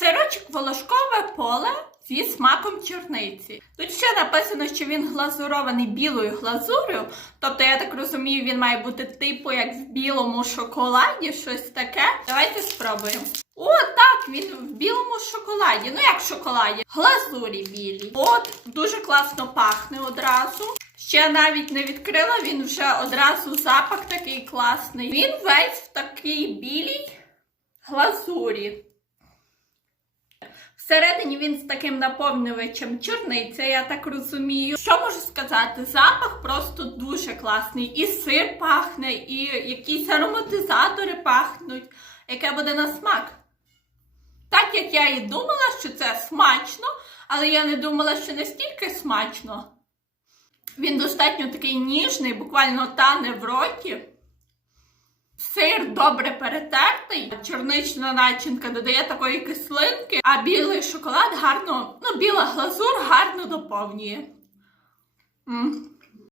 Сирочок волошкове поле зі смаком чорниці. Тут ще написано, що він глазурований білою глазур'ю. Тобто, я так розумію, він має бути типу як в білому шоколаді, щось таке. Давайте спробуємо. О, так, він в білому шоколаді. Ну як в шоколаді? Глазурі білі. От, дуже класно пахне одразу. Ще навіть не відкрила, він вже одразу запах такий класний. Він весь в такій білій глазурі. Всередині він з таким наповнювачем чорниця, я так розумію. Що можу сказати? Запах просто дуже класний. І сир пахне, і якісь ароматизатори пахнуть, яке буде на смак. Так як я і думала, що це смачно, але я не думала, що настільки смачно. Він достатньо такий ніжний, буквально тане в роті. Сир добре перетертий, чорнична начинка додає такої кислинки, а білий шоколад гарно, ну, біла глазур гарно доповнює.